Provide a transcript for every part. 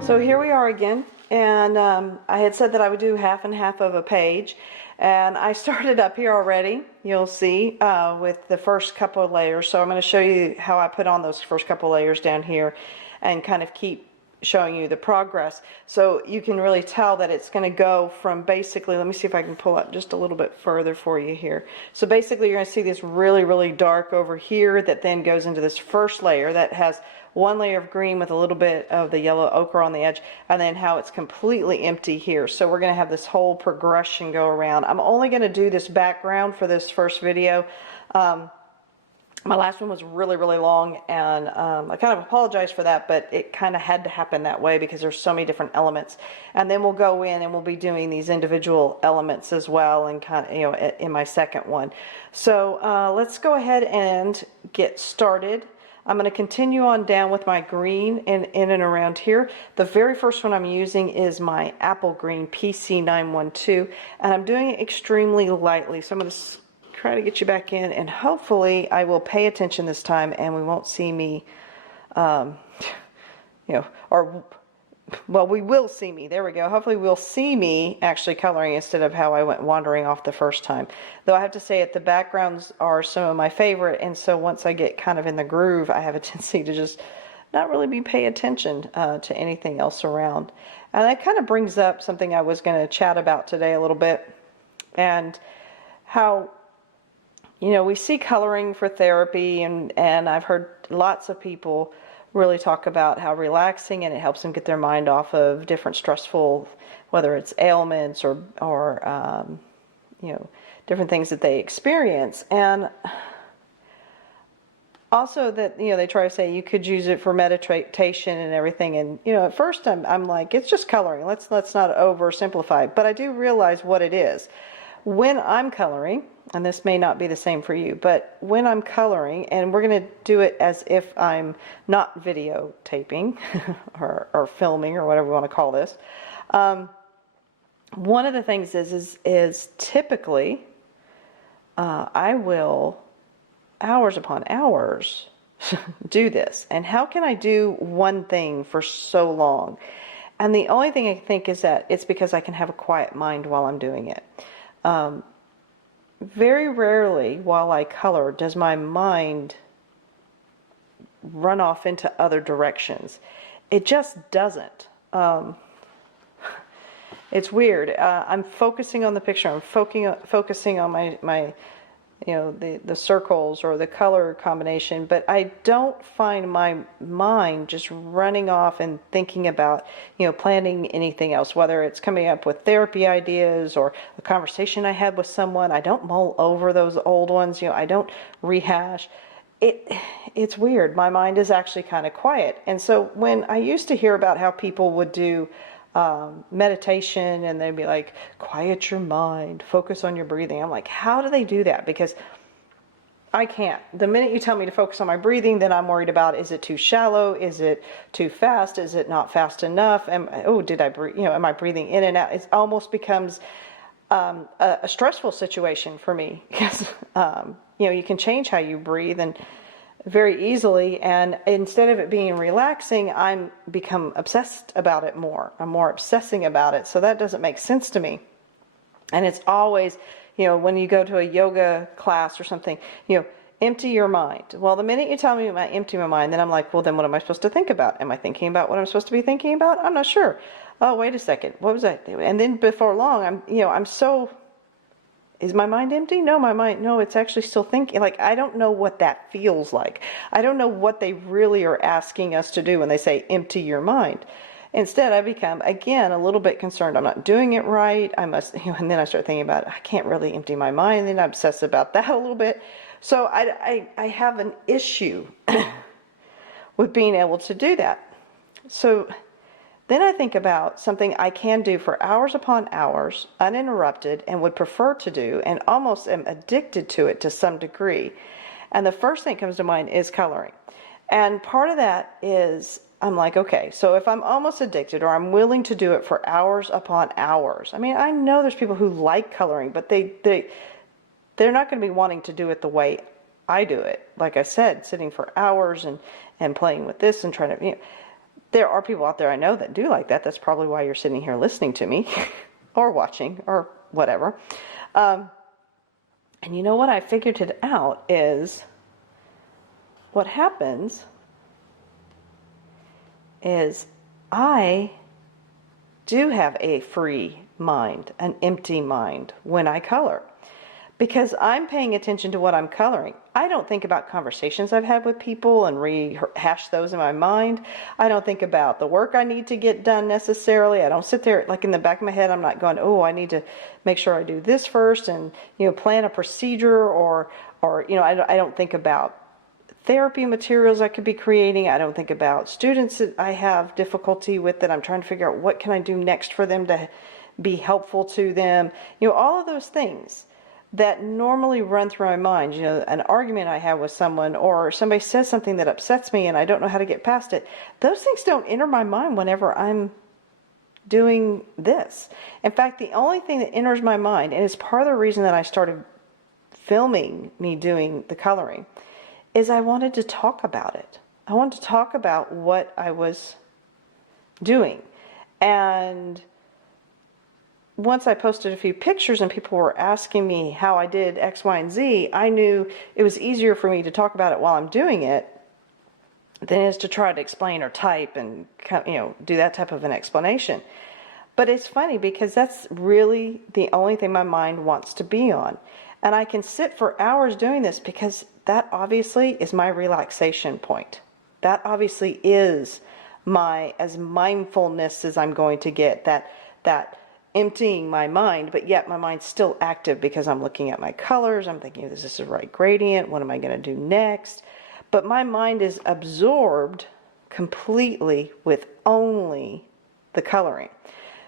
So here we are again, and I had said that I would do half and half of a page, and I started up here already, you'll see, with the first couple of layers. So I'm going to show you how I put on those first couple of layers down here and kind of keep showing you the progress, so you can really tell that it's going to go from basically, let me see if I can pull up just a little bit further for you here. So basically you're going to see this really dark over here that then goes into this first layer that has one layer of green with a little bit of the yellow ochre on the edge, and then how it's completely empty here. So we're going to have this whole progression go around. I'm only going to do this background for this first video. My last one was really long, and I kind of apologize for that, but it kind of had to happen that way because there's so many different elements. And then we'll go in and we'll be doing these individual elements as well, and kind of, you know, in my second one. So let's go ahead and get started. I'm going to continue on down with my green in and around here. The very first one I'm using is my apple green PC 912, and I'm doing it extremely lightly. So I'm going to try to get you back in, and hopefully I will pay attention this time and we won't see me, you know, or, well, we will see me. There we go. Hopefully we'll see me actually coloring instead of how I went wandering off the first time. Though I have to say it, the backgrounds are some of my favorite, and so once I get kind of in the groove, I have a tendency to just not really be paying attention to anything else around. And that kind of brings up something I was going to chat about today a little bit, and how, you know, we see coloring for therapy, and I've heard lots of people really talk about how relaxing, and it helps them get their mind off of different stressful, whether it's ailments or you know, different things that they experience. And also that, you know, they try to say you could use it for meditation and everything. And, you know, at first I'm like, it's just coloring. Let's not oversimplify it. But I do realize what it is. When I'm coloring, and this may not be the same for you, but when I'm coloring, and we're going to do it as if I'm not videotaping or filming or whatever we want to call this, one of the things is typically I will hours upon hours do this. And how can I do one thing for so long? And the only thing I think is that it's because I can have a quiet mind while I'm doing it. Very rarely while I color does my mind run off into other directions. It just doesn't. It's weird. I'm focusing on the picture. I'm focusing on my you know, the circles or the color combination, but I don't find my mind just running off and thinking about, you know, planning anything else, whether it's coming up with therapy ideas or a conversation I had with someone. I don't mull over those old ones, you know, I don't rehash. It's weird. My mind is actually kind of quiet. And so when I used to hear about how people would do meditation, and they'd be like, quiet your mind, focus on your breathing. I'm like, how do they do that? Because I can't. The minute you tell me to focus on my breathing, then I'm worried about, is it too shallow? Is it too fast? Is it not fast enough? Did I breathe? You know, am I breathing in and out? It almost becomes a stressful situation for me, because you know, you can change how you breathe and very easily, and instead of it being relaxing, I'm become obsessed about it more. I'm more obsessing about it, so that doesn't make sense to me. And it's always, you know, when you go to a yoga class or something, you know, empty your mind. Well, the minute you tell me I empty my mind, then I'm like, well, then what am I supposed to think about? Am I thinking about what I'm supposed to be thinking about? I'm not sure. Oh, wait a second. What was I doing? And then before long, I'm so, is my mind empty? No, no, it's actually still thinking. Like, I don't know what that feels like. I don't know what they really are asking us to do when they say empty your mind. Instead, I become, again, a little bit concerned. I'm not doing it right. I must, you know, and then I start thinking about, I can't really empty my mind. And then I obsess about that a little bit. So I have an issue with being able to do that. So then I think about something I can do for hours upon hours, uninterrupted, and would prefer to do, and almost am addicted to it to some degree. And the first thing that comes to mind is coloring. And part of that is, I'm like, okay, so if I'm almost addicted, or I'm willing to do it for hours upon hours. I mean, I know there's people who like coloring, but they're not going to be wanting to do it the way I do it. Like I said, sitting for hours and playing with this and trying to, you know, there are people out there I know that do like that. That's probably why you're sitting here listening to me or watching or whatever. And you know what? I figured it out is what happens is I do have a free mind, an empty mind when I color, because I'm paying attention to what I'm coloring. I don't think about conversations I've had with people and rehash those in my mind. I don't think about the work I need to get done necessarily. I don't sit there like in the back of my head. I'm not going, oh, I need to make sure I do this first and, you know, plan a procedure or you know, I don't think about therapy materials I could be creating. I don't think about students that I have difficulty with that I'm trying to figure out what can I do next for them to be helpful to them. You know, all of those things that normally run through my mind. You know, an argument I have with someone or somebody says something that upsets me and I don't know how to get past it. Those things don't enter my mind whenever I'm doing this. In fact, the only thing that enters my mind, and it's part of the reason that I started filming me doing the coloring, is I wanted to talk about it. I wanted to talk about what I was doing. And once I posted a few pictures and people were asking me how I did X, Y, and Z, I knew it was easier for me to talk about it while I'm doing it than it is to try to explain or type and, you know, do that type of an explanation. But it's funny because that's really the only thing my mind wants to be on. And I can sit for hours doing this because that obviously is my relaxation point. That obviously is my, as mindfulness as I'm going to get, that emptying my mind, but yet my mind's still active because I'm looking at my colors. I'm thinking, is this the right gradient? What am I going to do next? But my mind is absorbed completely with only the coloring.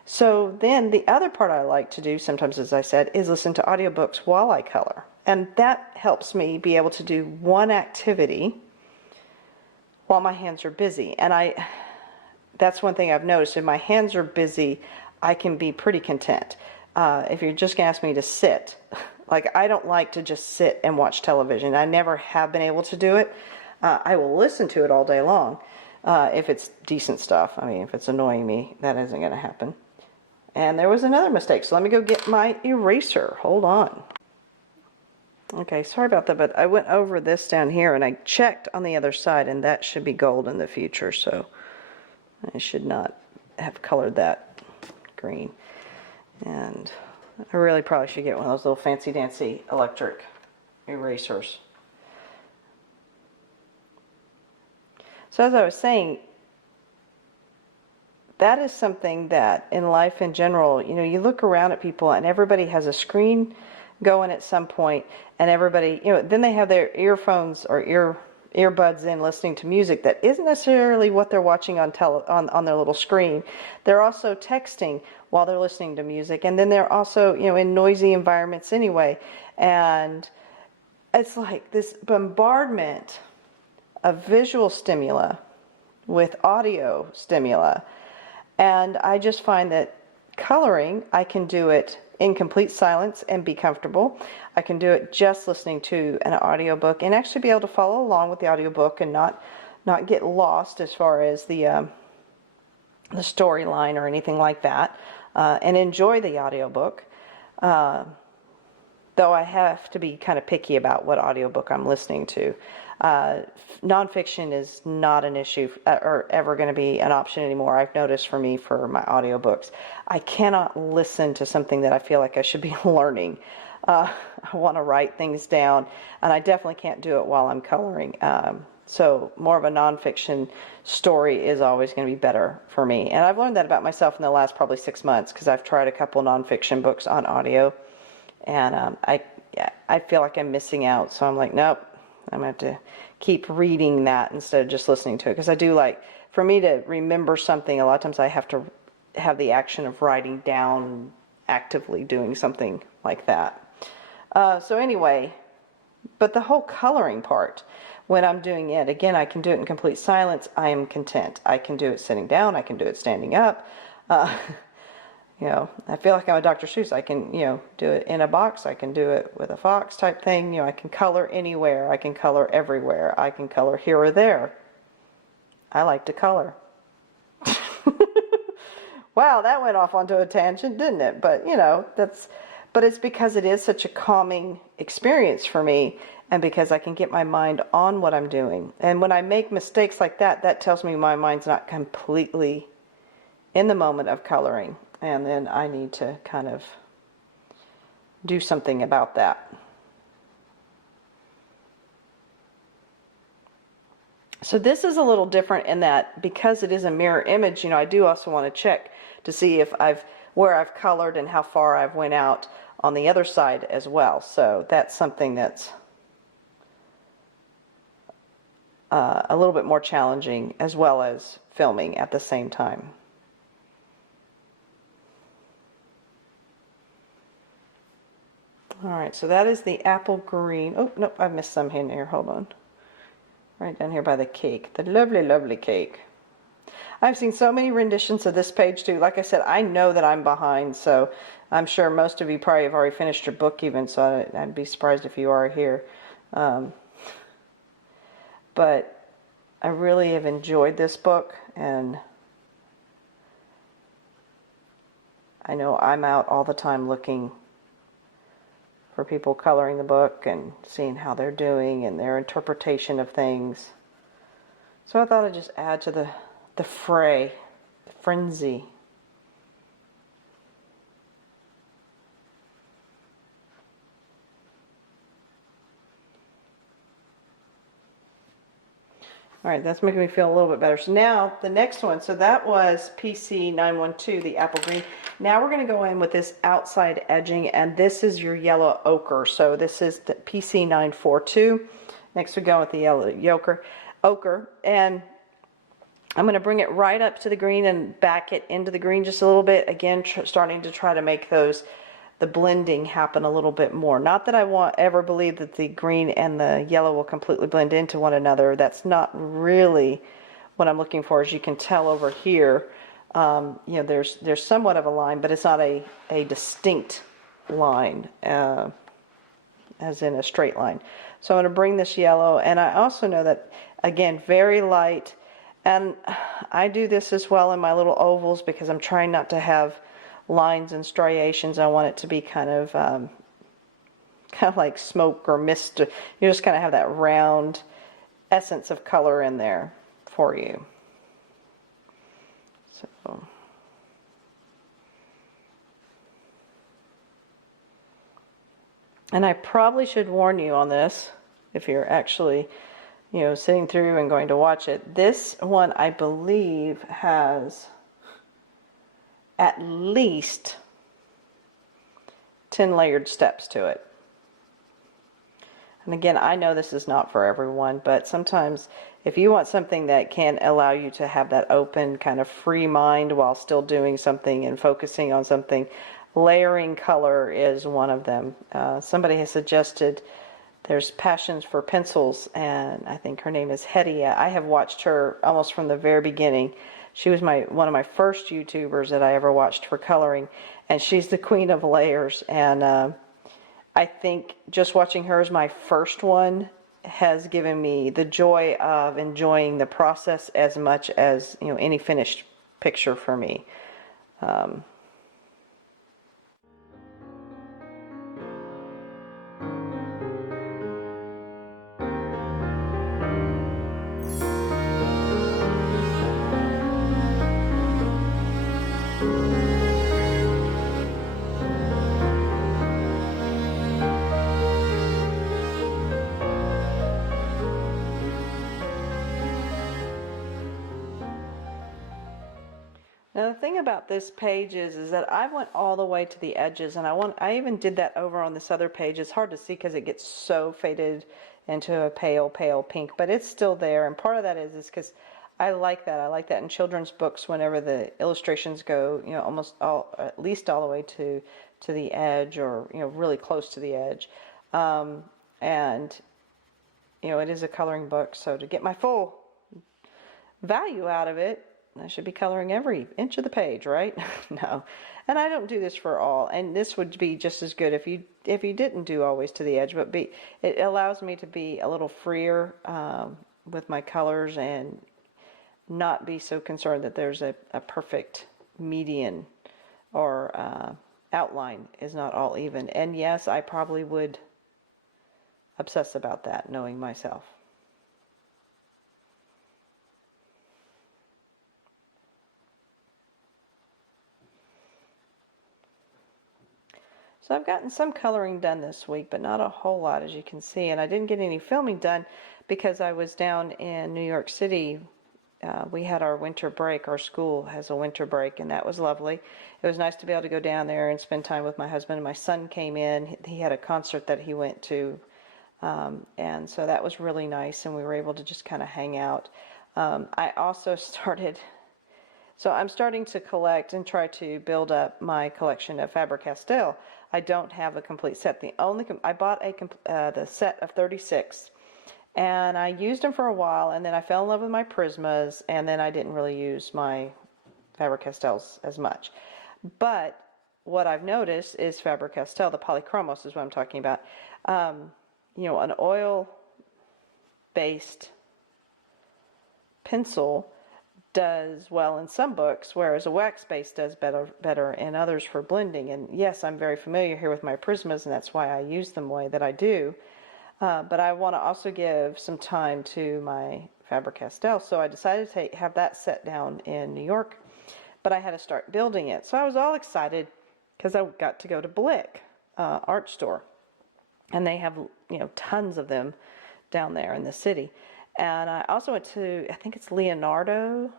So then the other part I like to do sometimes, as I said, is listen to audiobooks while I color. And that helps me be able to do one activity while my hands are busy. And that's one thing I've noticed. If my hands are busy, I can be pretty content. If you're just going to ask me to sit, like I don't like to just sit and watch television. I never have been able to do it. I will listen to it all day long if it's decent stuff. I mean, if it's annoying me, that isn't going to happen. And there was another mistake, so let me go get my eraser. Hold on. Okay, sorry about that, but I went over this down here and I checked on the other side, and that should be gold in the future, so I should not have colored that green. And I really probably should get one of those little fancy dancy electric erasers. So as I was saying, that is something that in life in general, you know, you look around at people and everybody has a screen going at some point, and everybody, you know, then they have their earphones or earbuds in listening to music that isn't necessarily what they're watching on their little screen. They're also texting while they're listening to music, and then they're also, you know, in noisy environments anyway. And it's like this bombardment of visual stimuli with audio stimuli. And I just find that coloring, I can do it in complete silence and be comfortable. I can do it just listening to an audiobook and actually be able to follow along with the audiobook and not get lost as far as the storyline or anything like that, and enjoy the audiobook. Though I have to be kind of picky about what audiobook I'm listening to. Nonfiction is not an issue or ever going to be an option anymore. I've noticed for me for my audiobooks. I cannot listen to something that I feel like I should be learning. I want to write things down, and I definitely can't do it while I'm coloring. So more of a nonfiction story is always going to be better for me. And I've learned that about myself in the last probably 6 months because I've tried a couple nonfiction books on audio, and I feel like I'm missing out. So I'm like, nope. I'm going to have to keep reading that instead of just listening to it. Because I do like, for me to remember something, a lot of times I have to have the action of writing down, actively doing something like that. So anyway, but the whole coloring part, when I'm doing it, again, I can do it in complete silence. I am content. I can do it sitting down. I can do it standing up. You You know, I feel like I'm a Dr. Seuss. I can, you know, do it in a box. I can do it with a fox type thing. You know, I can color anywhere. I can color everywhere. I can color here or there. I like to color. Wow, that went off onto a tangent, didn't it? But, you know, but it's because it is such a calming experience for me, and because I can get my mind on what I'm doing. And when I make mistakes like that, that tells me my mind's not completely in the moment of coloring. And then I need to kind of do something about that. So this is a little different in that because it is a mirror image, you know, I do also want to check to see if where I've colored and how far I've went out on the other side as well. So that's something that's a little bit more challenging, as well as filming at the same time. All right, so that is the apple green. Oh, nope, I missed some in here. Hold on. Right down here by the cake. The lovely, lovely cake. I've seen so many renditions of this page too. Like I said, I know that I'm behind, so I'm sure most of you probably have already finished your book even, so I'd be surprised if you are here. But I really have enjoyed this book, and I know I'm out all the time looking for people coloring the book and seeing how they're doing and their interpretation of things. So I thought I'd just add to the fray, the frenzy. All right, that's making me feel a little bit better. So now the next one, so that was PC 912, the apple green. Now we're going to go in with this outside edging, and this is your yellow ochre. So this is the PC 942. Next we go with the yellow ochre, and I'm going to bring it right up to the green and back it into the green just a little bit. Again, starting to try to make the blending happen a little bit more. Not that I ever believe that the green and the yellow will completely blend into one another. That's not really what I'm looking for. As you can tell over here, you know, there's somewhat of a line, but it's not a distinct line, as in a straight line. So I'm going to bring this yellow, and I also know that, again, very light, and I do this as well in my little ovals because I'm trying not to have lines and striations. I want it to be kind of like smoke or mist. You just kind of have that round essence of color in there for you. So and I probably should warn you on this if you're actually, you know, sitting through and going to watch it. This one, I believe, has at least 10 layered steps to it. And again, I know this is not for everyone, but sometimes if you want something that can allow you to have that open kind of free mind while still doing something and focusing on something, layering color is one of them. Somebody has suggested there's Passions for Pencils, and I think her name is Hetty. I have watched her almost from the very beginning. She was one of my first YouTubers that I ever watched for coloring, and she's the queen of layers. And I think just watching her as my first one has given me the joy of enjoying the process as much as, you know, any finished picture for me. Now the thing about this page is that I went all the way to the edges, and I even did that over on this other page. It's hard to see because it gets so faded into a pale pink, but it's still there. And part of that is because I like that. I like that in children's books whenever the illustrations go, you know, at least all the way to the edge, or, you know, really close to the edge. And, you know, it is a coloring book, so to get my full value out of it, I should be coloring every inch of the page, right? No. And I don't do this for all. And this would be just as good if you didn't do always to the edge, but it allows me to be a little freer with my colors and not be so concerned that there's a perfect median or outline is not all even. And yes, I probably would obsess about that, knowing myself. So I've gotten some coloring done this week, but not a whole lot, as you can see. And I didn't get any filming done because I was down in New York City. We had our winter break. Our school has a winter break, and that was lovely. It was nice to be able to go down there and spend time with my husband. And my son came in. He had a concert that he went to, and so that was really nice, and we were able to just kind of hang out. I also started... So I'm starting to collect and try to build up my collection of Faber-Castell. I don't have a complete set. I bought the set of 36, and I used them for a while, and then I fell in love with my Prismas, and then I didn't really use my Faber-Castells as much. But what I've noticed is Faber-Castell, the polychromos is what I'm talking about. You know, an oil-based pencil does well in some books, whereas a wax base does better in others for blending. And yes, I'm very familiar here with my Prismas, and that's why I use them the way that I do. But I want to also give some time to my Faber-Castell, so I decided to have that set down in New York, but I had to start building it. So I was all excited because I got to go to Blick art store, and they have, you know, tons of them down there in the city. And I also went to, I think it's Leonardo.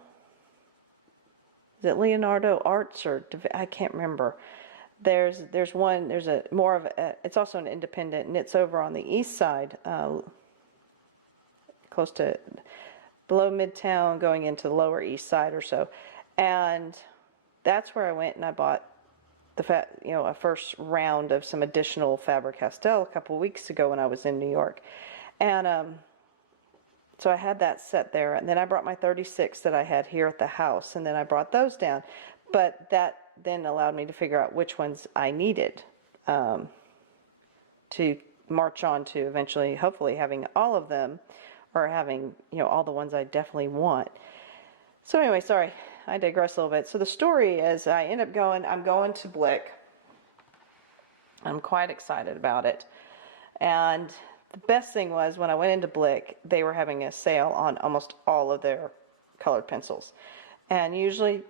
Is it Leonardo Arts or I can't remember. There's a more of a, it's also an independent, and it's over on the east side, close to below Midtown, going into the lower east side or so. And that's where I went and I bought a first round of some additional Faber-Castell a couple weeks ago when I was in New York. And so I had that set there, and then I brought my 36 that I had here at the house, and then I brought those down. But that then allowed me to figure out which ones I needed to march on to eventually, hopefully, having all of them, or having, you know, all the ones I definitely want. So anyway, sorry, I digress a little bit. So the story is I'm going to Blick. I'm quite excited about it. And the best thing was when I went into Blick, they were having a sale on almost all of their colored pencils. And usually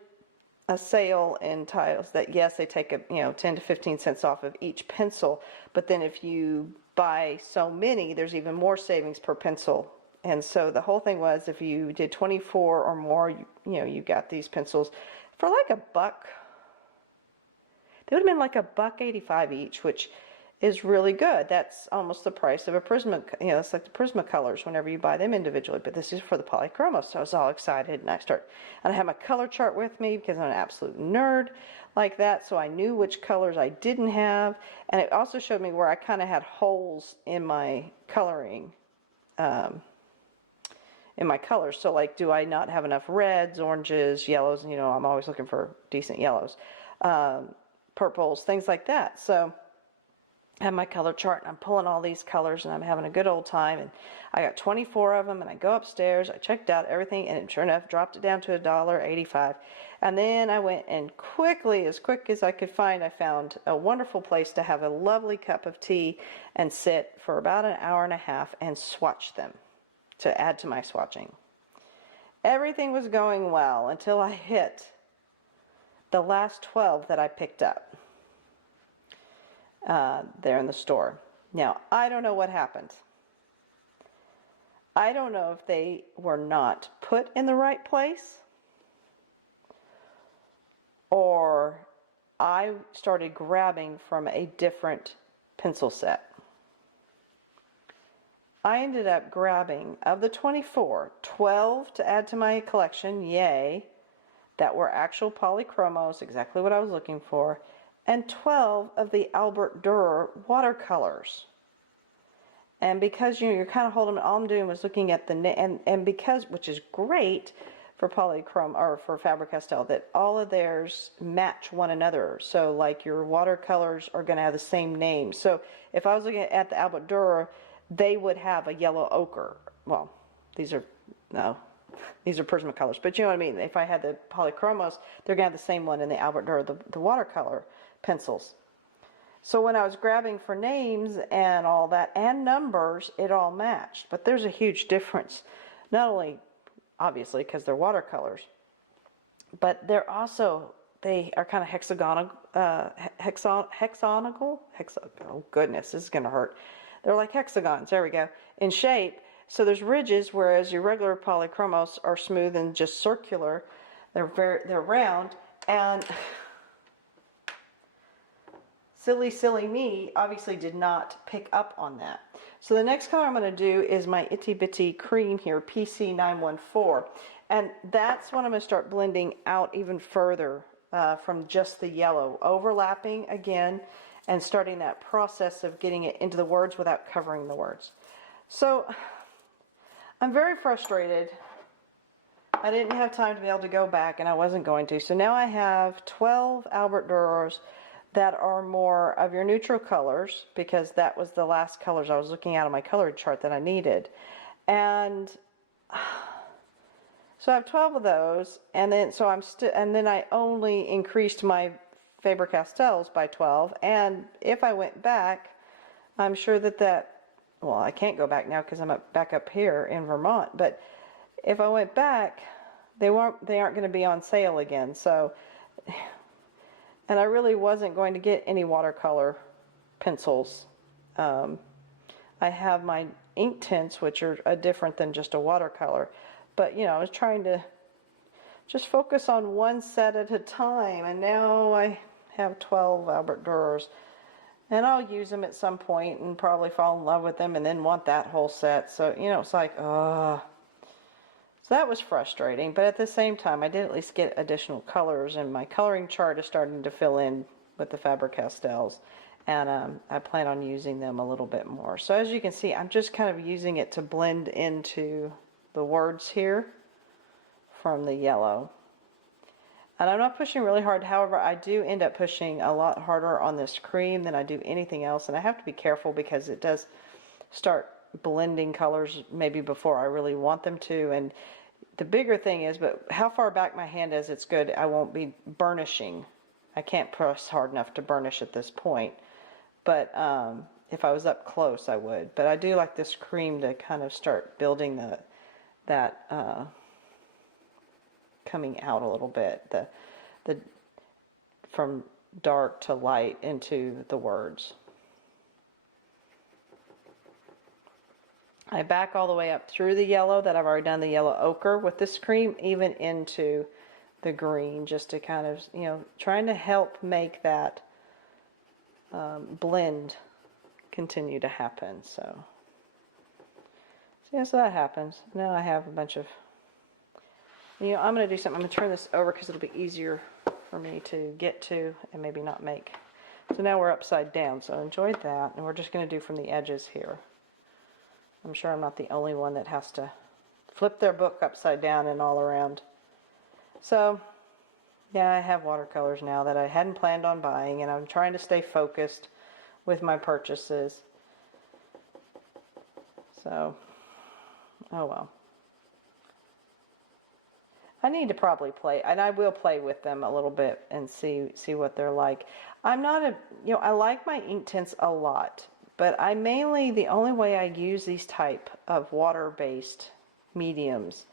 a sale entitles that, yes, they take 10 to 15 cents off of each pencil, but then if you buy so many, there's even more savings per pencil. And so the whole thing was, if you did 24 or more, you got these pencils for like $1. They would have been like $1.85 each, which is really good. That's almost the price of a Prisma, it's like the Prisma colors whenever you buy them individually, but this is for the polychromos. So I was all excited, and I have my color chart with me because I'm an absolute nerd like that, so I knew which colors I didn't have, and it also showed me where I kind of had holes in my coloring, in my colors. So like, do I not have enough reds, oranges, yellows? I'm always looking for decent yellows, purples, things like that. So I have my color chart, and I'm pulling all these colors, and I'm having a good old time, and I got 24 of them, and I go upstairs, I checked out everything, and sure enough dropped it down to $1.85. And then I went and as quick as I could find, I found a wonderful place to have a lovely cup of tea and sit for about an hour and a half and swatch them to add to my swatching. Everything was going well until I hit the last 12 that I picked up there in the store. Now, I don't know what happened. I don't know if they were not put in the right place, or I started grabbing from a different pencil set. I ended up grabbing, of the 24, 12 to add to my collection, yay, that were actual polychromos, exactly what I was looking for, and 12 of the Albert Dürer watercolors. And because you're kind of holding, all I'm doing was looking at the, and because, which is great for polychrome or for Faber-Castell, that all of theirs match one another. So like your watercolors are going to have the same name. So if I was looking at the Albert Dürer, they would have a yellow ochre. Well, these are, no, these are Prismacolors, but you know what I mean. If I had the polychromos, they're going to have the same one in the Albert Dürer, the watercolor pencils. So when I was grabbing for names and all that and numbers, it all matched. But there's a huge difference. Not only, obviously, because they're watercolors, but they're also, they are kind of hexagonal, oh goodness, this is going to hurt. They're like hexagons, there we go, in shape. So there's ridges, whereas your regular polychromos are smooth and just circular. They're round, and silly me obviously did not pick up on that. So the next color I'm going to do is my Itty Bitty Cream here, PC 914, and that's when I'm going to start blending out even further from just the yellow, overlapping again and starting that process of getting it into the words without covering the words. So I'm very frustrated. I didn't have time to be able to go back, and I wasn't going to. So now I have 12 Albert Dürers that are more of your neutral colors, because that was the last colors I was looking at on my colored chart that I needed. And so I have 12 of those, and then so and then I only increased my Faber-Castells by 12, and if I went back, I'm sure well, I can't go back now because I'm back up here in Vermont, but if I went back, they aren't going to be on sale again. So, and I really wasn't going to get any watercolor pencils. I have my ink tints, which are different than just a watercolor, but you know, I was trying to just focus on one set at a time, and now I have 12 Albert Dürers. And I'll use them at some point and probably fall in love with them and then want that whole set. So, you know, it's like, so that was frustrating. But at the same time, I did at least get additional colors. And my coloring chart is starting to fill in with the Faber-Castells. And I plan on using them a little bit more. So as you can see, I'm just kind of using it to blend into the words here from the yellow. And I'm not pushing really hard. However, I do end up pushing a lot harder on this cream than I do anything else. And I have to be careful because it does start blending colors maybe before I really want them to. And the bigger thing is, but how far back my hand is, it's good. I won't be burnishing. I can't press hard enough to burnish at this point. But if I was up close, I would. But I do like this cream to kind of start building that coming out a little bit, the from dark to light into the words. I back all the way up through the yellow that I've already done the yellow ochre with this cream, even into the green, just to kind of, you know, trying to help make that blend continue to happen. So yeah, so that happens. Now I have a bunch of, you know, I'm going to do something. I'm going to turn this over because it'll be easier for me to get to and maybe not make. So now we're upside down. So enjoyed that. And we're just going to do from the edges here. I'm sure I'm not the only one that has to flip their book upside down and all around. So yeah, I have watercolors now that I hadn't planned on buying, and I'm trying to stay focused with my purchases. So, oh well. I need to probably play, and I will play with them a little bit and see what they're like. I'm not a, you know, I like my ink tints a lot, but I mainly, the only way I use these type of water-based mediums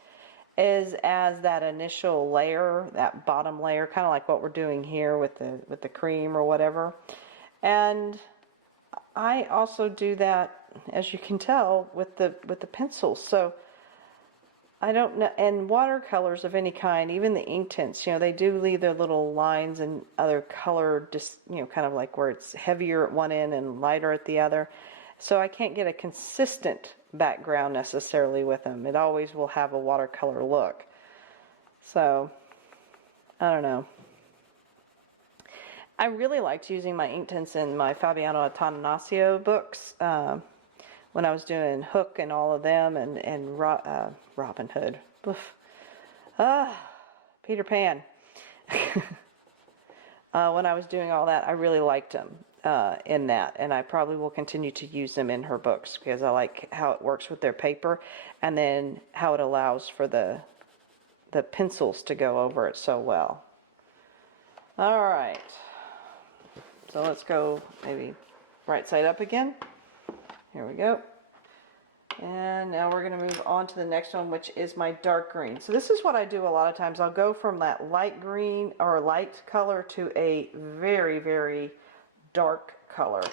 is as that initial layer, that bottom layer, kind of like what we're doing here with the cream or whatever. And I also do that, as you can tell, with the pencils. So I don't know, and watercolors of any kind, even the ink tints, you know, they do leave their little lines and other color, just, you know, kind of like where it's heavier at one end and lighter at the other. So I can't get a consistent background necessarily with them. It always will have a watercolor look. So, I don't know. I really liked using my ink tints in my Fabiano Attanasio books. When I was doing Hook and all of them, and Robin Hood. Oof. Peter Pan. When I was doing all that, I really liked them in that, and I probably will continue to use them in her books because I like how it works with their paper, and then how it allows for the pencils to go over it so well. All right, so let's go maybe right side up again. Here we go. And now we're going to move on to the next one, which is my dark green. So this is what I do a lot of times. I'll go from that light green or light color to a very, very dark color.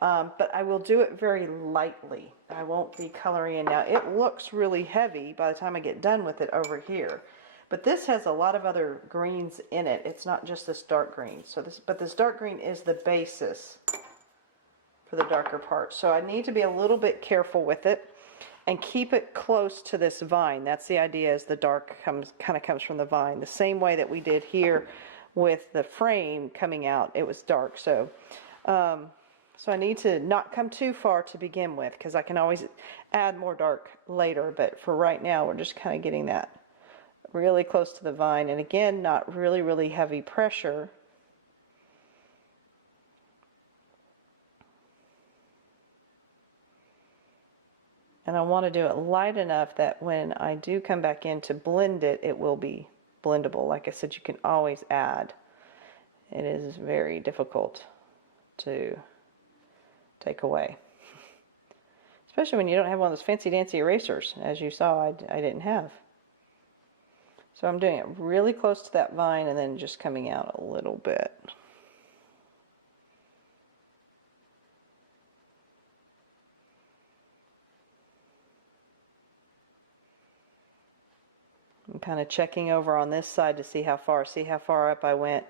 But I will do it very lightly. I won't be coloring in. Now it looks really heavy by the time I get done with it over here. But this has a lot of other greens in it. It's not just this dark green. But this dark green is the basis for the darker part. So I need to be a little bit careful with it and keep it close to this vine. That's the idea, is the dark kind of comes from the vine. The same way that we did here with the frame coming out, it was dark. So I need to not come too far to begin with, because I can always add more dark later. But for right now, we're just kind of getting that really close to the vine. And again, not really, really heavy pressure. And I want to do it light enough that when I do come back in to blend it, it will be blendable. Like I said, you can always add. It is very difficult to take away. Especially when you don't have one of those fancy dancy erasers, as you saw I didn't have. So I'm doing it really close to that vine and then just coming out a little bit. I'm kind of checking over on this side to see how far up I went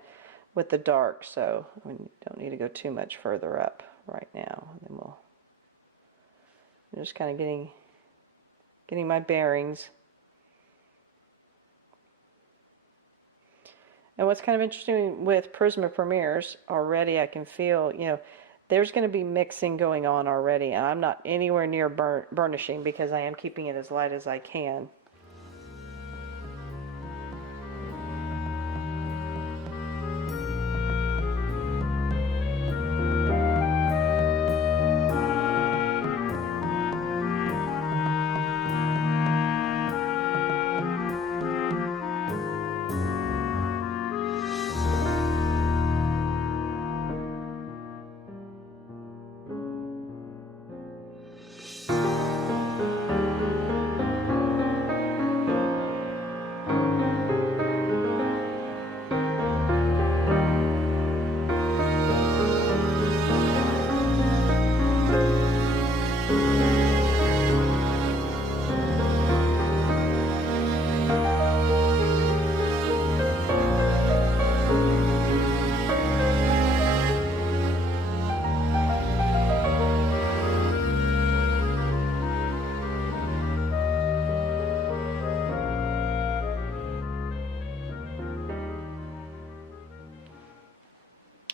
with the dark. So we don't need to go too much further up right now. And then I'm just kind of getting my bearings. And what's kind of interesting with Prisma Premiers, already I can feel, there's going to be mixing going on already. And I'm not anywhere near burnishing because I am keeping it as light as I can.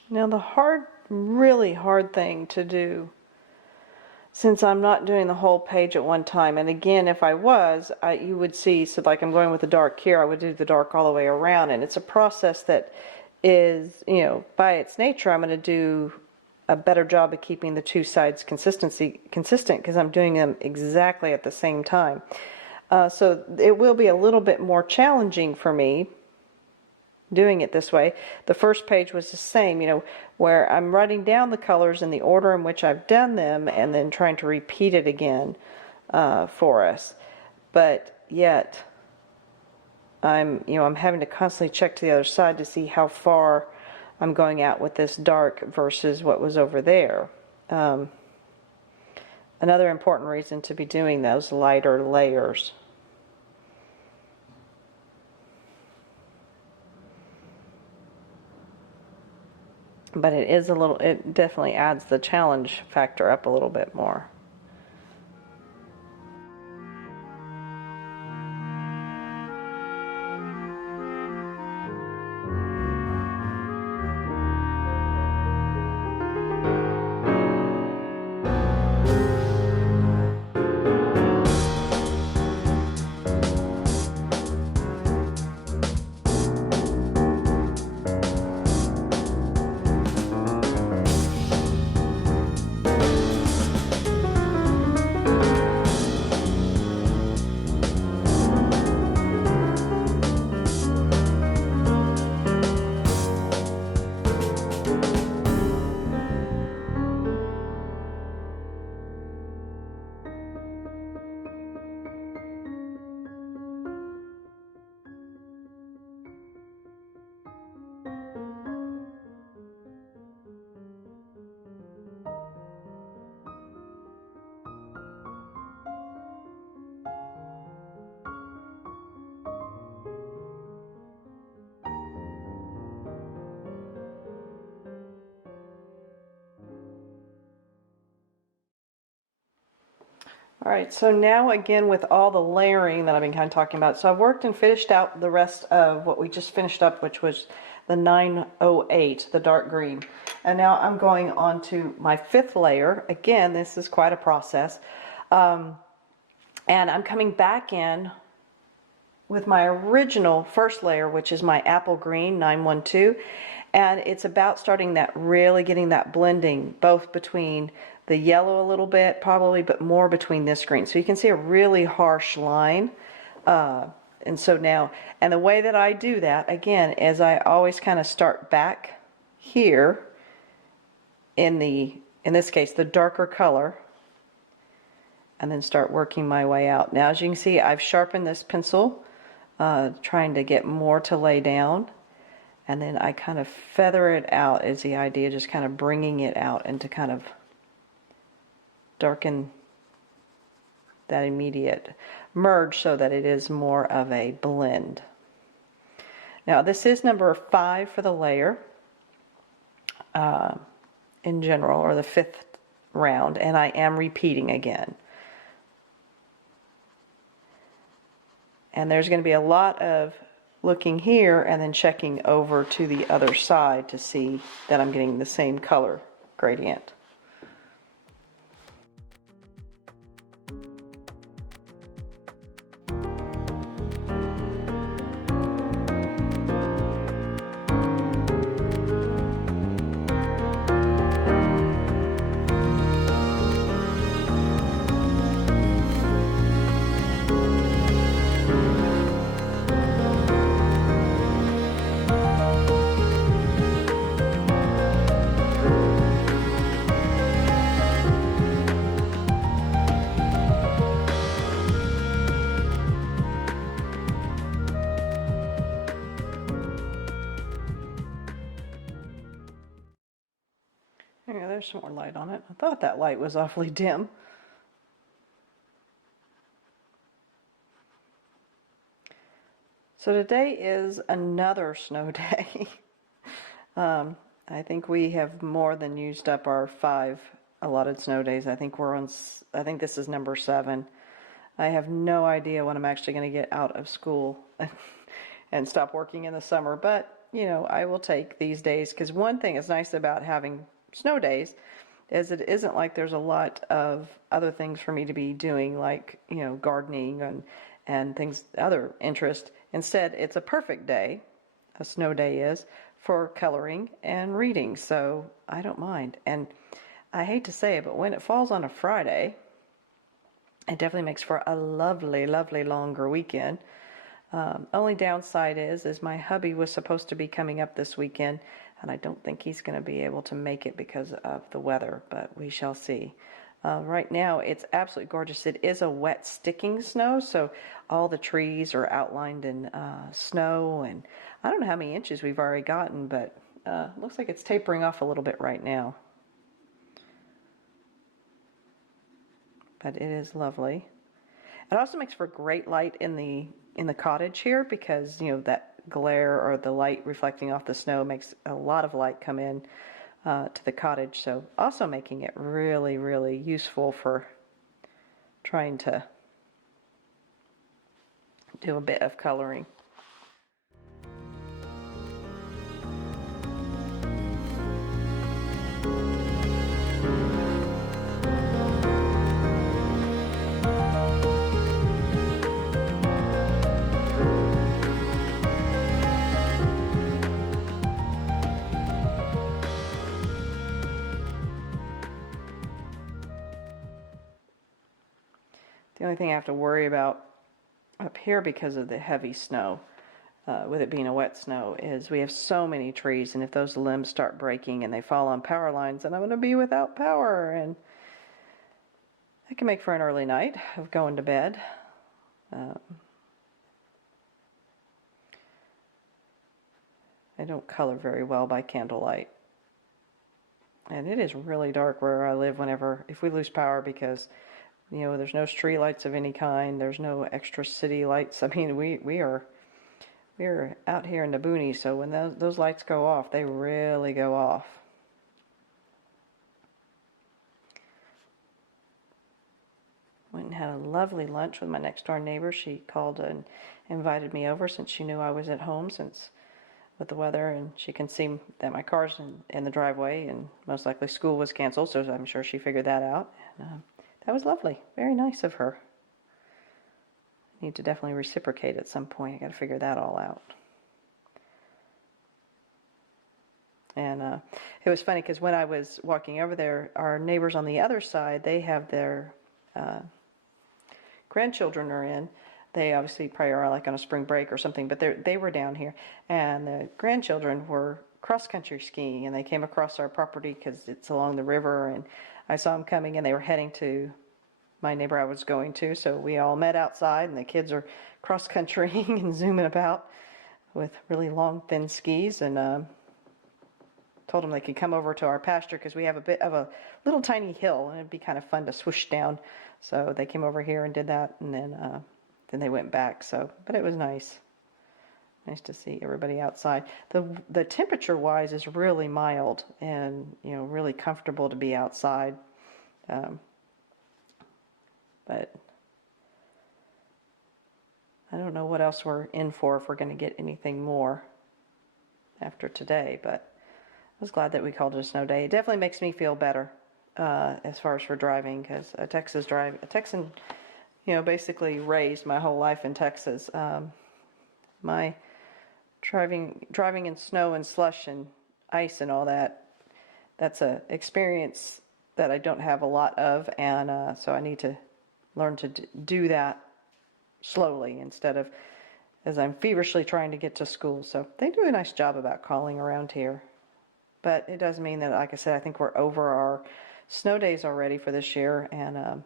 Now the really hard thing to do, since I'm not doing the whole page at one time, and again, if I was, you would see, so like I'm going with the dark here, I would do the dark all the way around, and it's a process that is, by its nature, I'm going to do a better job of keeping the two sides consistent, because I'm doing them exactly at the same time. So it will be a little bit more challenging for me doing it this way. The first page was the same, where I'm writing down the colors in the order in which I've done them and then trying to repeat it again for us. But yet I'm having to constantly check to the other side to see how far I'm going out with this dark versus what was over there. Another important reason to be doing those lighter layers. But it definitely adds the challenge factor up a little bit more. All right, so now again with all the layering that I've been kind of talking about, so I've worked and finished out the rest of what we just finished up, which was the 908, the dark green. And now I'm going on to my 5th layer. Again, this is quite a process. And I'm coming back in with my original first layer, which is my apple green 912. And it's about starting that, really getting that blending, both between the yellow a little bit probably, but more between this green. So you can see a really harsh line. And so now, and the way that I do that, again, is I always kind of start back here in this case, the darker color, and then start working my way out. Now, as you can see, I've sharpened this pencil, trying to get more to lay down. And then I kind of feather it out is the idea, just kind of bringing it out and to kind of darken that immediate merge so that it is more of a blend. Now this is number 5 for the layer in general, or the 5th round, and I am repeating again. And there's going to be a lot of looking here and then checking over to the other side to see that I'm getting the same color gradient. Yeah, there's some more light on it. I thought that light was awfully dim. So today is another snow day. I think we have more than used up our 5 allotted snow days. I think I think this is number 7. I have no idea when I'm actually going to get out of school and stop working in the summer, but you know, I will take these days, because one thing that's nice about having snow days is it isn't like there's a lot of other things for me to be doing, like, you know, gardening and things, other interest. Instead, it's a perfect day, a snow day is, for coloring and reading, so I don't mind. And I hate to say it, but when it falls on a Friday, it definitely makes for a lovely, lovely longer weekend. Only downside is my hubby was supposed to be coming up this weekend, and I don't think he's going to be able to make it because of the weather, but we shall see. Right now, it's absolutely gorgeous. It is a wet, sticking snow, so all the trees are outlined in snow, and I don't know how many inches we've already gotten, but it looks like it's tapering off a little bit right now. But it is lovely. It also makes for great light in the cottage here, because you know that glare or the light reflecting off the snow makes a lot of light come in to the cottage. So also making it really, really useful for trying to do a bit of coloring. The only thing I have to worry about up here, because of the heavy snow, with it being a wet snow, is we have so many trees, and if those limbs start breaking and they fall on power lines, then I'm going to be without power, and that can make for an early night of going to bed. I don't color very well by candlelight. And it is really dark where I live if we lose power, because you know, there's no street lights of any kind. There's no extra city lights. I mean, we're out here in the boonies, so when those lights go off, they really go off. Went and had a lovely lunch with my next door neighbor. She called and invited me over since she knew I was at home since with the weather, and she can see that my car's in the driveway, and most likely school was canceled, so I'm sure she figured that out. And, that was lovely. Very nice of her. I need to definitely reciprocate at some point. I got to figure that all out. And it was funny because when I was walking over there, our neighbors on the other side, they have their grandchildren are in. They obviously probably are like on a spring break or something, but they were down here. And the grandchildren were cross-country skiing, and they came across our property because it's along the river. And I saw them coming, and they were heading to my neighbor I was going to. So we all met outside, and the kids are cross-countrying and zooming about with really long, thin skis. And told them they could come over to our pasture because we have a bit of a little tiny hill, and it'd be kind of fun to swoosh down. So they came over here and did that, and then they went back. So, but it was nice. Nice to see everybody outside. The temperature wise is really mild, and really comfortable to be outside. But I don't know what else we're in for if we're going to get anything more after today, but I was glad that we called it a snow day. It definitely makes me feel better as far as for driving, because a Texan, basically raised my whole life in Texas. My driving in snow and slush and ice and all that, that's a experience that I don't have a lot of, and so I need to learn to do that slowly instead of as I'm feverishly trying to get to school. So they do a nice job about calling around here. But it does mean that, like I said, I think we're over our snow days already for this year, and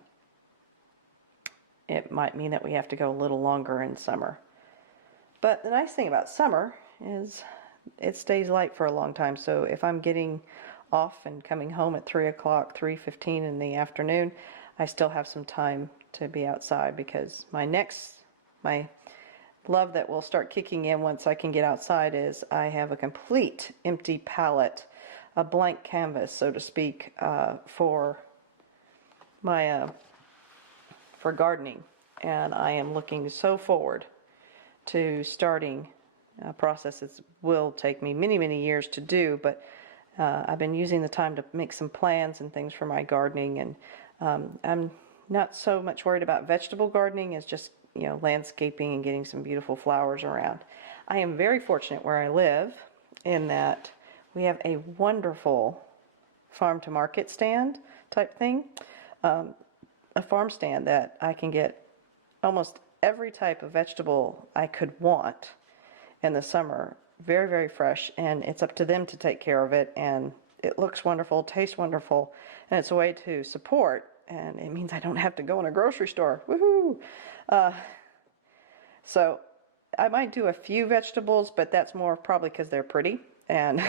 it might mean that we have to go a little longer in summer. But the nice thing about summer is it stays light for a long time. So if I'm getting off and coming home at 3 o'clock, 3:15 in the afternoon, I still have some time to be outside, because my love that will start kicking in once I can get outside is I have a complete empty palette, a blank canvas, so to speak, for my for gardening, and I am looking so forward to starting a process that will take me many, many years to do, but I've been using the time to make some plans and things for my gardening, and I'm not so much worried about vegetable gardening as just landscaping and getting some beautiful flowers around. I am very fortunate where I live in that we have a wonderful farm to market stand type thing, a farm stand that I can get almost every type of vegetable I could want in the summer. Very, very fresh, and it's up to them to take care of it, and it looks wonderful, tastes wonderful, and it's a way to support, and it means I don't have to go in a grocery store. Woohoo! So I might do a few vegetables, but that's more probably because they're pretty and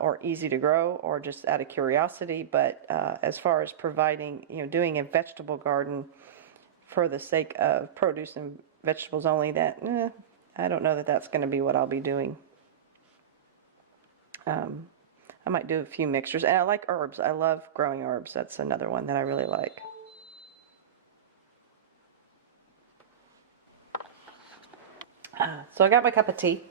or easy to grow, or just out of curiosity. But as far as providing, doing a vegetable garden for the sake of produce and vegetables only, that I don't know that that's going to be what I'll be doing. I might do a few mixtures, and I like herbs. I love growing herbs. That's another one that I really like. So I got my cup of tea,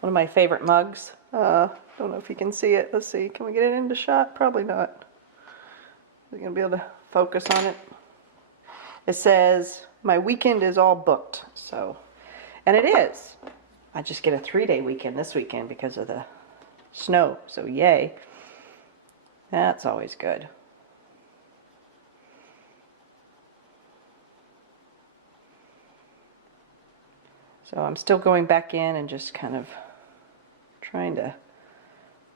one of my favorite mugs. Don't know if you can see it. Let's see, can we get it into shot? Probably not. We're going to be able to focus on it. It says, my weekend is all booked. So, and it is. I just get a 3-day weekend this weekend because of the snow. So yay. That's always good. So I'm still going back in and just kind of trying to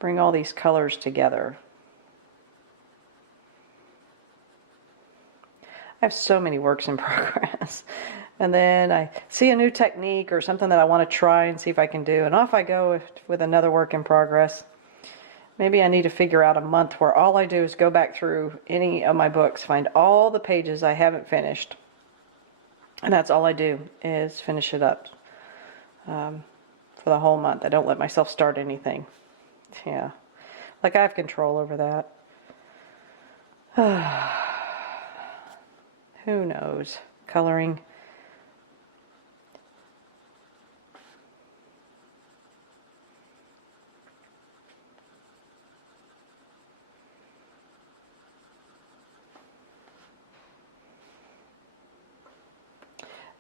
bring all these colors together. I have so many works in progress. And then I see a new technique or something that I want to try and see if I can do, and off I go with another work in progress. Maybe I need to figure out a month where all I do is go back through any of my books, find all the pages I haven't finished, and that's all I do is finish it up for the whole month. I don't let myself start anything. Yeah, like I have control over that. who knows? Coloring.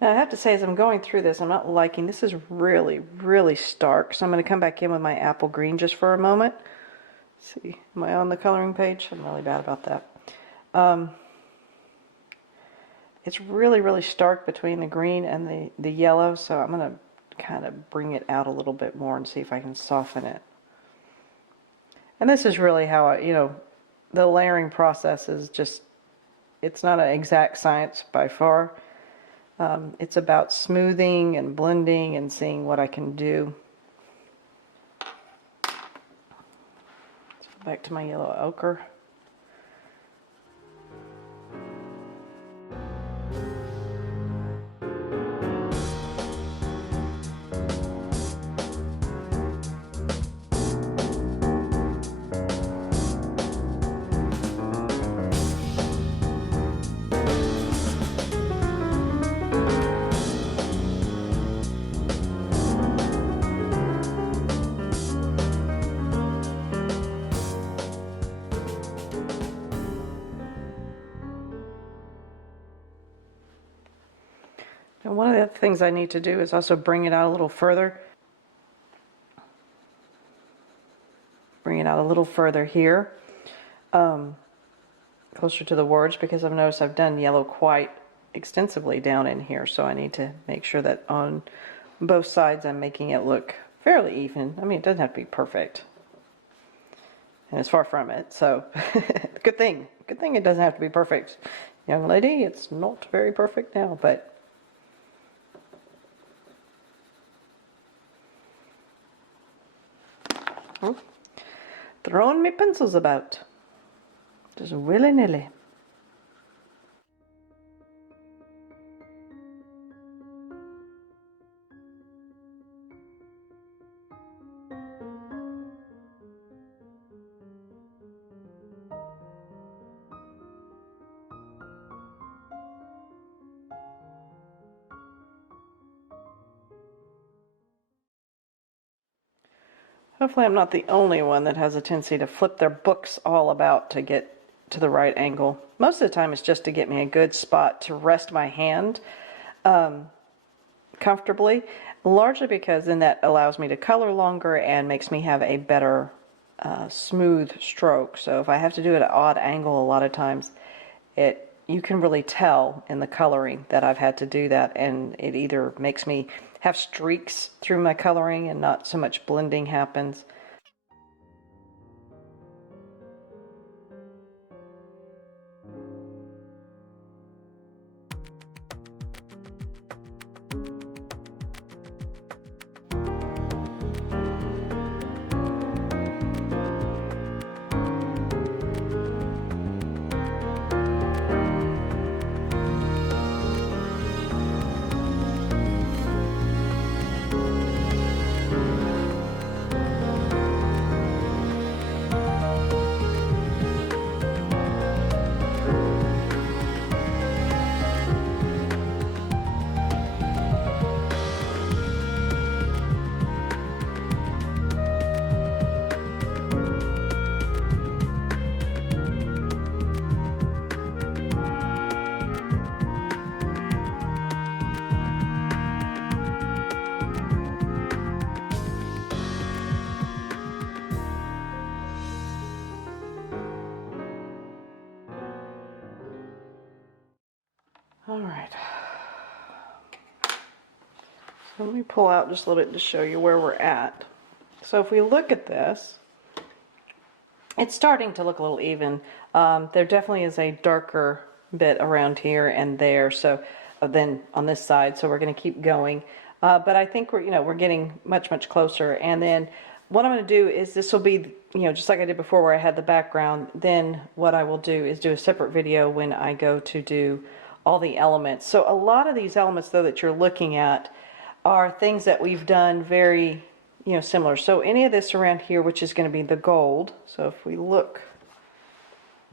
Now I have to say, as I'm going through this, I'm not liking, this is really, really stark. So I'm going to come back in with my apple green just for a moment. Let's see, am I on the coloring page? I'm really bad about that. It's really, really stark between the green and the yellow, so I'm going to kind of bring it out a little bit more and see if I can soften it. And this is really how the layering process is just, it's not an exact science by far. It's about smoothing and blending and seeing what I can do. So back to my yellow ochre. And one of the other things I need to do is also bring it out a little further. Bring it out a little further here, closer to the words, because I've noticed I've done yellow quite extensively down in here, so I need to make sure that on both sides I'm making it look fairly even. I mean, it doesn't have to be perfect, and it's far from it, so good thing it doesn't have to be perfect. Young lady, it's not very perfect now, but throwing me pencils about, just willy-nilly. Hopefully I'm not the only one that has a tendency to flip their books all about to get to the right angle. Most of the time it's just to get me a good spot to rest my hand comfortably, largely because then that allows me to color longer and makes me have a better smooth stroke. So if I have to do it at an odd angle a lot of times, you can really tell in the coloring that I've had to do that, and it either makes me have streaks through my coloring and not so much blending happens. All right, so let me pull out just a little bit to show you where we're at. So if we look at this, it's starting to look a little even. There definitely is a darker bit around here and there, so then on this side, so we're going to keep going. But I think we're getting much closer. And then what I'm going to do is, this will be just like I did before where I had the background. Then what I will do is do a separate video when I go to do all the elements. So a lot of these elements though that you're looking at are things that we've done very similar. So any of this around here, which is going to be the gold, so if we look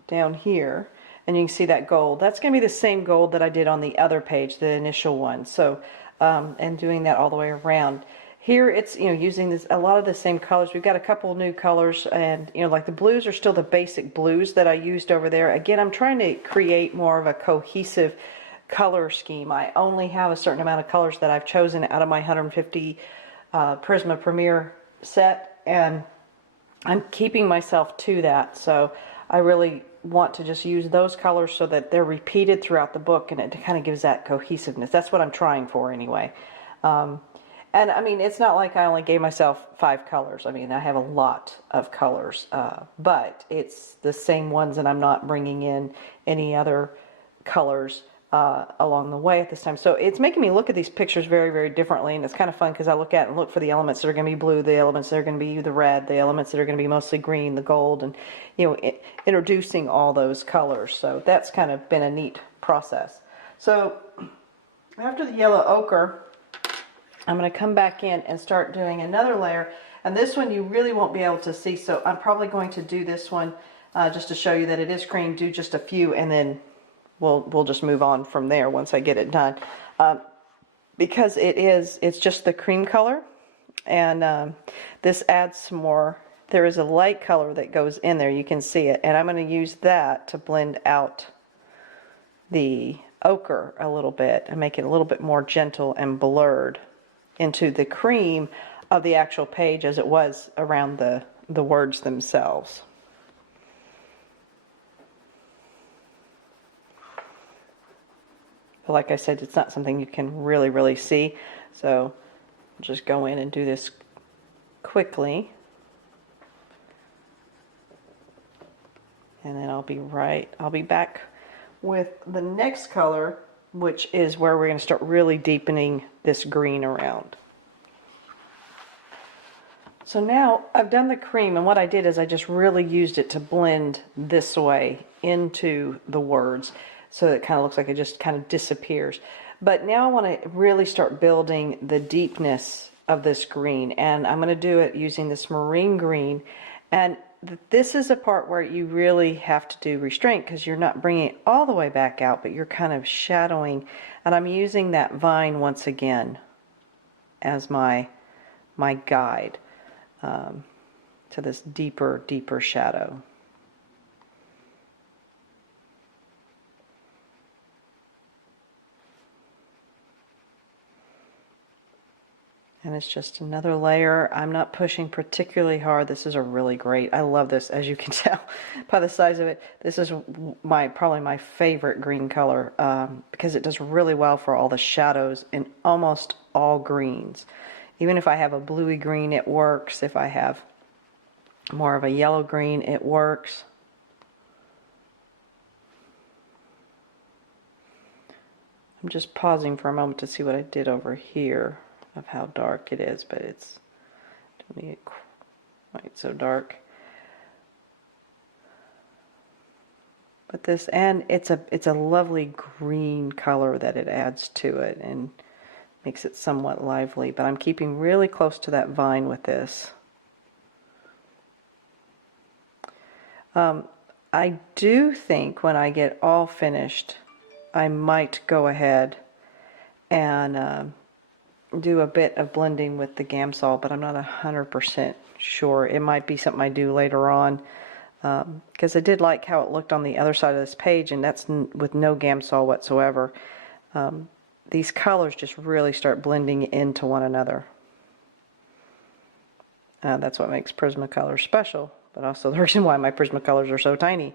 down here, and you can see that gold. That's going to be the same gold that I did on the other page, the initial one. So, and doing that all the way around. Here it's, you know, using this, a lot of the same colors. We've got a couple new colors, and, you know, like the blues are still the basic blues that I used over there. Again, I'm trying to create more of a cohesive color scheme. I only have a certain amount of colors that I've chosen out of my 150 Prisma Premier set, and I'm keeping myself to that. So I really want to just use those colors so that they're repeated throughout the book, and it kind of gives that cohesiveness. That's what I'm trying for anyway. And I mean, it's not like I only gave myself 5 colors. I mean, I have a lot of colors, but it's the same ones, and I'm not bringing in any other colors along the way at this time. So it's making me look at these pictures very, very differently, and it's kind of fun because I look at and look for the elements that are going to be blue, the elements that are going to be the red, the elements that are going to be mostly green, the gold, and, you know, introducing all those colors. So that's kind of been a neat process. So after the yellow ochre, I'm going to come back in and start doing another layer, and this one you really won't be able to see, so I'm probably going to do this one just to show you that it is cream. Do just a few, and then we'll just move on from there once I get it done, because it's just the cream color, and this adds some more. There is a light color that goes in there, you can see it, and I'm going to use that to blend out the ochre a little bit and make it a little bit more gentle and blurred into the cream of the actual page as it was around the words themselves. But like I said, it's not something you can really see, so I'll just go in and do this quickly, and then I'll be back with the next color, which is where we're going to start really deepening this green around. So now I've done the cream, and what I did is I just really used it to blend this way into the words, so it kind of looks like it just kind of disappears. But now I want to really start building the deepness of this green, and I'm going to do it using this marine green. And this is a part where you really have to do restraint, because you're not bringing it all the way back out, but you're kind of shadowing. And I'm using that vine once again as my guide to this deeper shadow. And it's just another layer. I'm not pushing particularly hard. This is a really great, I love this, as you can tell by the size of it. This is probably my favorite green color, because it does really well for all the shadows in almost all greens. Even if I have a bluey green, it works. If I have more of a yellow green, it works. I'm just pausing for a moment to see what I did over here, of how dark it is, but it's not quite so dark. But this, and it's a lovely green color that it adds to it and makes it somewhat lively, but I'm keeping really close to that vine with this. I do think when I get all finished, I might go ahead and do a bit of blending with the Gamsol, but I'm not 100% sure. It might be something I do later on, because I did like how it looked on the other side of this page, and that's with no Gamsol whatsoever. These colors just really start blending into one another. That's what makes Prismacolor special, but also the reason why my Prismacolors are so tiny.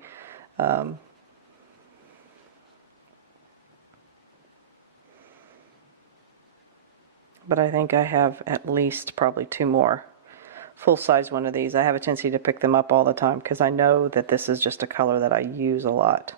But I think I have at least probably 2 more full-size one of these. I have a tendency to pick them up all the time because I know that this is just a color that I use a lot.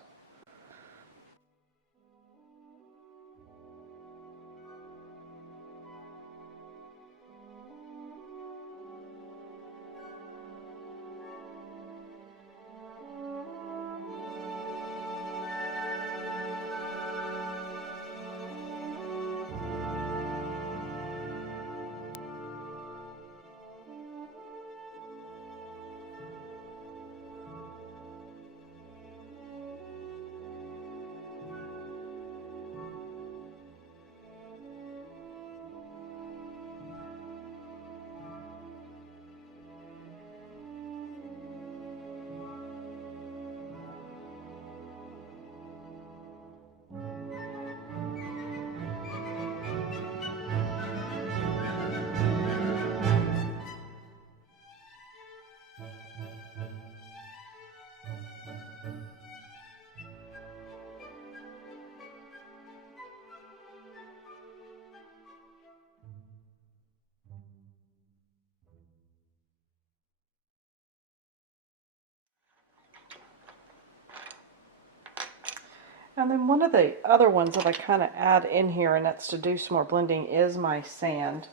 And then one of the other ones that I kind of add in here, and that's to do some more blending, is my sand.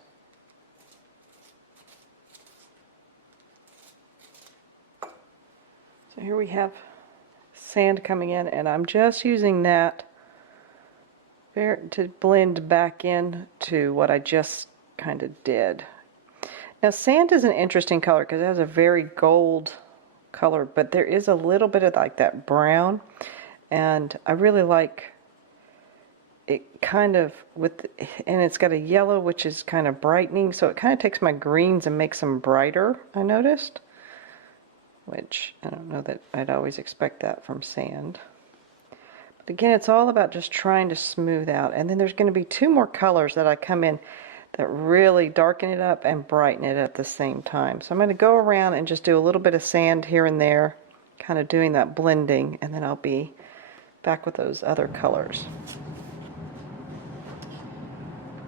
So here we have sand coming in, and I'm just using that to blend back in to what I just kind of did. Now sand is an interesting color because it has a very gold color, but there is a little bit of like that brown, and I really like it kind of and it's got a yellow which is kind of brightening, so it kind of takes my greens and makes them brighter, I noticed, which I don't know that I'd always expect that from sand. But again, it's all about just trying to smooth out. And then there's going to be two more colors that I come in that really darken it up and brighten it at the same time. So I'm going to go around and just do a little bit of sand here and there, kind of doing that blending, and then I'll be back with those other colors.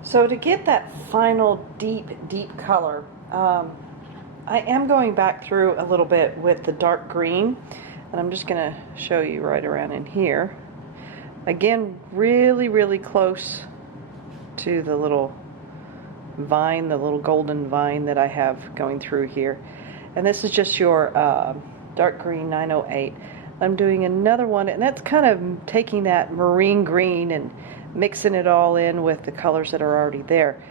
So to get that final deep color, I am going back through a little bit with the dark green, and I'm just going to show you right around in here. Again, really close to the little vine, the little golden vine that I have going through here. And this is just your dark green 908. I'm doing another one, and that's kind of taking that marine green and mixing it all in with the colors that are already there.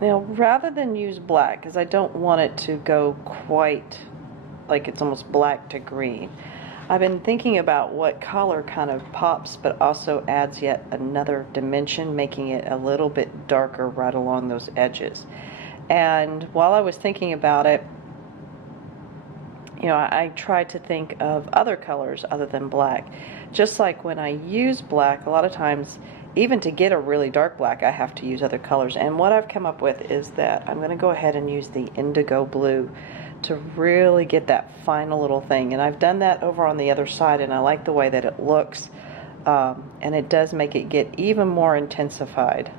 Now, rather than use black, because I don't want it to go quite like it's almost black to green, I've been thinking about what color kind of pops but also adds yet another dimension, making it a little bit darker right along those edges. And while I was thinking about it, you know, I tried to think of other colors other than black. Just like when I use black, a lot of times, even to get a really dark black, I have to use other colors. And what I've come up with is that I'm going to go ahead and use the indigo blue to really get that final little thing. And I've done that over on the other side, and I like the way that it looks. And it does make it get even more intensified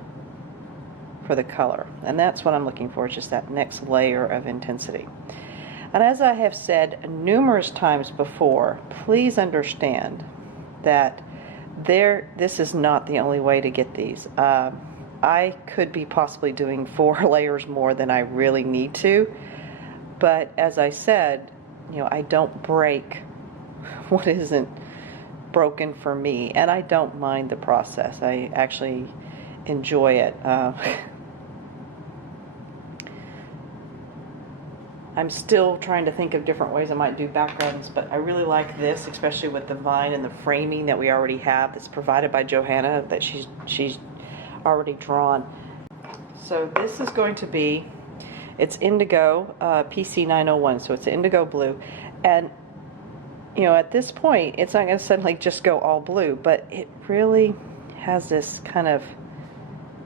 for the color. And that's what I'm looking for, just that next layer of intensity. And as I have said numerous times before, please understand that this is not the only way to get these. I could be possibly doing 4 layers more than I really need to, but as I said, you know, I don't break what isn't broken for me, and I don't mind the process. I actually enjoy it. I'm still trying to think of different ways I might do backgrounds, but I really like this, especially with the vine and the framing that we already have that's provided by Johanna, that she's already drawn. So this is going to be, it's Indigo PC 901, so it's indigo blue. And you know, at this point, it's not going to suddenly just go all blue, but it really has this kind of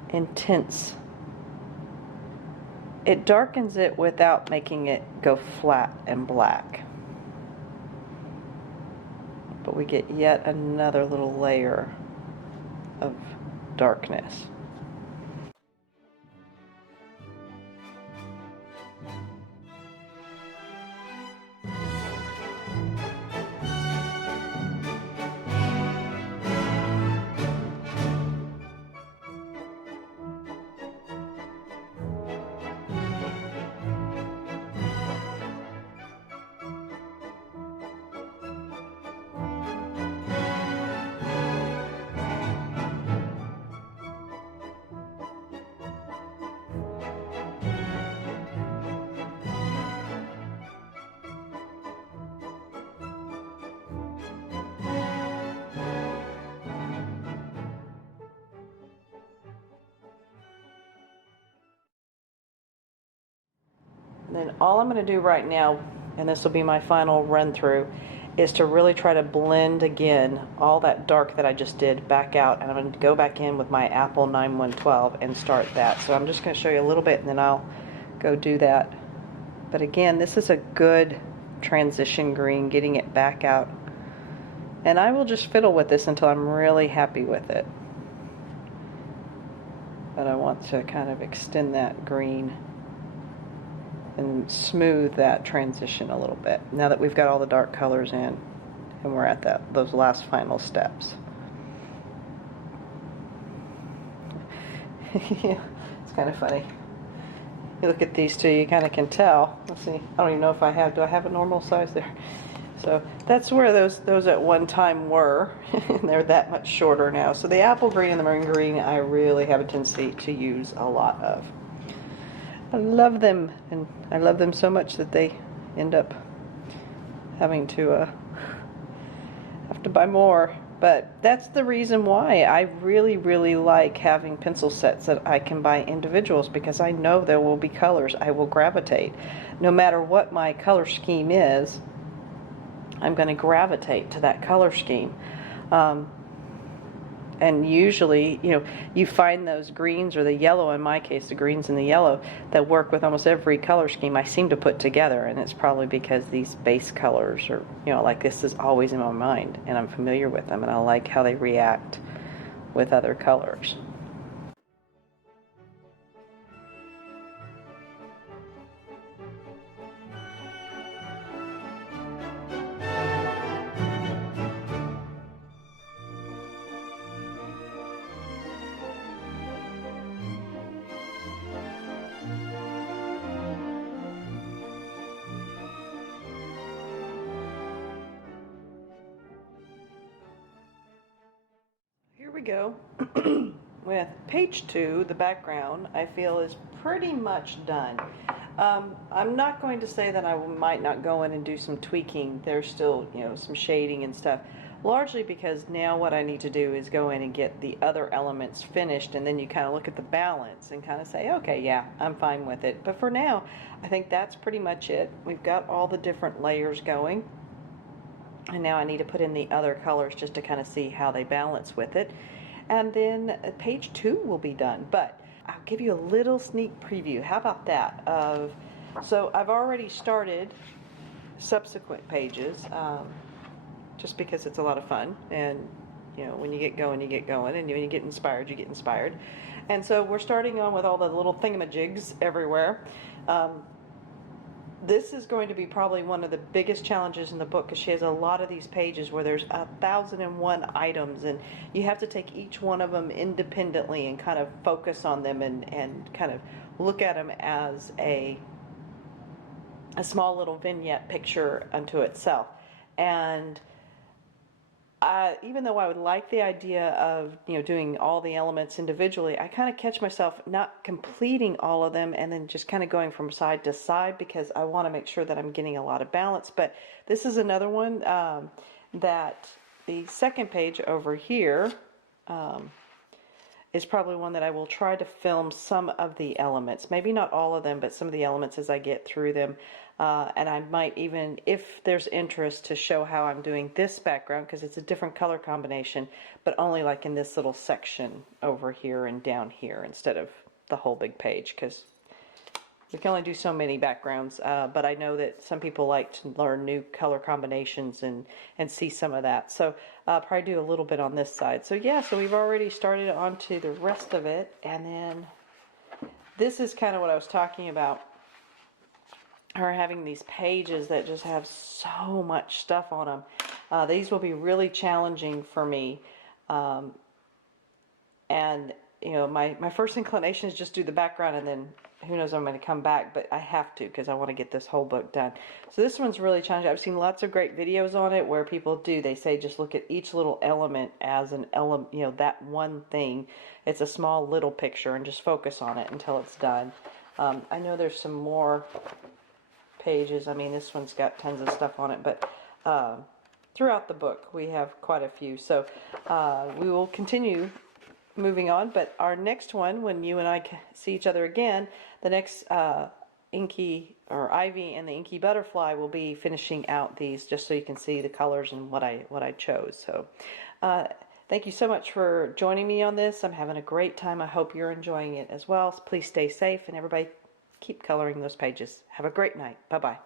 intense. It darkens it without making it go flat and black. But we get yet another little layer of darkness. And then all I'm going to do right now, and this will be my final run through, is to really try to blend again all that dark that I just did back out, and I'm going to go back in with my Apple 9112 and start that. So I'm just going to show you a little bit and then I'll go do that. But again, this is a good transition green, getting it back out. And I will just fiddle with this until I'm really happy with it. But I want to kind of extend that green and smooth that transition a little bit now that we've got all the dark colors in and we're at those last final steps. Yeah, it's kind of funny. You look at these two, you kind of can tell. Let's see, I don't even know if I have, do I have a normal size there? So that's where those at one time were, and they're that much shorter now. So the apple green and the marine green I really have a tendency to use a lot of. I love them, and I love them so much that they end up having to have to buy more. But that's the reason why I really like having pencil sets that I can buy individuals, because I know there will be colors I will gravitate. No matter what my color scheme is, I'm going to gravitate to that color scheme. And usually, you know, you find those greens or the yellow, in my case, the greens and the yellow, that work with almost every color scheme I seem to put together. And it's probably because these base colors are, you know, like this is always in my mind and I'm familiar with them and I like how they react with other colors. Here we go. With page 2, the background, I feel is pretty much done. I'm not going to say that I might not go in and do some tweaking. There's still, you know, some shading and stuff. Largely because now what I need to do is go in and get the other elements finished, and then you kind of look at the balance and kind of say, okay, yeah, I'm fine with it. But for now, I think that's pretty much it. We've got all the different layers going. And now I need to put in the other colors just to kind of see how they balance with it. And then page 2 will be done. But I'll give you a little sneak preview. How about that? So I've already started subsequent pages just because it's a lot of fun. And, you know, when you get going, you get going. And when you get inspired, you get inspired. And so we're starting on with all the little thingamajigs everywhere. This is going to be probably one of the biggest challenges in the book, because she has a lot of these pages where there's 1,001 items and you have to take each one of them independently and kind of focus on them and kind of look at them as a small little vignette picture unto itself. And even though I would like the idea of, you know, doing all the elements individually, I kind of catch myself not completing all of them and then just kind of going from side to side, because I want to make sure that I'm getting a lot of balance. But this is another one that the second page over here is probably one that I will try to film some of the elements. Maybe not all of them, but some of the elements as I get through them. And I might even, if there's interest, to show how I'm doing this background, because it's a different color combination, but only like in this little section over here and down here instead of the whole big page, because we can only do so many backgrounds. But I know that some people like to learn new color combinations and see some of that. So I'll probably do a little bit on this side. So yeah, so we've already started on to the rest of it. And then this is kind of what I was talking about. Her having these pages that just have so much stuff on them. These will be really challenging for me. And, you know, my first inclination is just do the background, and then who knows, I'm going to come back, but I have to because I want to get this whole book done. So this one's really challenging. I've seen lots of great videos on it where people they say just look at each little element as an element, you know, that one thing. It's a small little picture and just focus on it until it's done. I know there's some more pages. I mean, this one's got tons of stuff on it, but throughout the book we have quite a few. So we will continue moving on, but our next one, when you and I see each other again, the next Inky or Ivy and the Inky Butterfly will be finishing out these, just so you can see the colors and what I chose. So thank you so much for joining me on this. I'm having a great time. I hope you're enjoying it as well. So please stay safe, and everybody keep coloring those pages. Have a great night. Bye bye.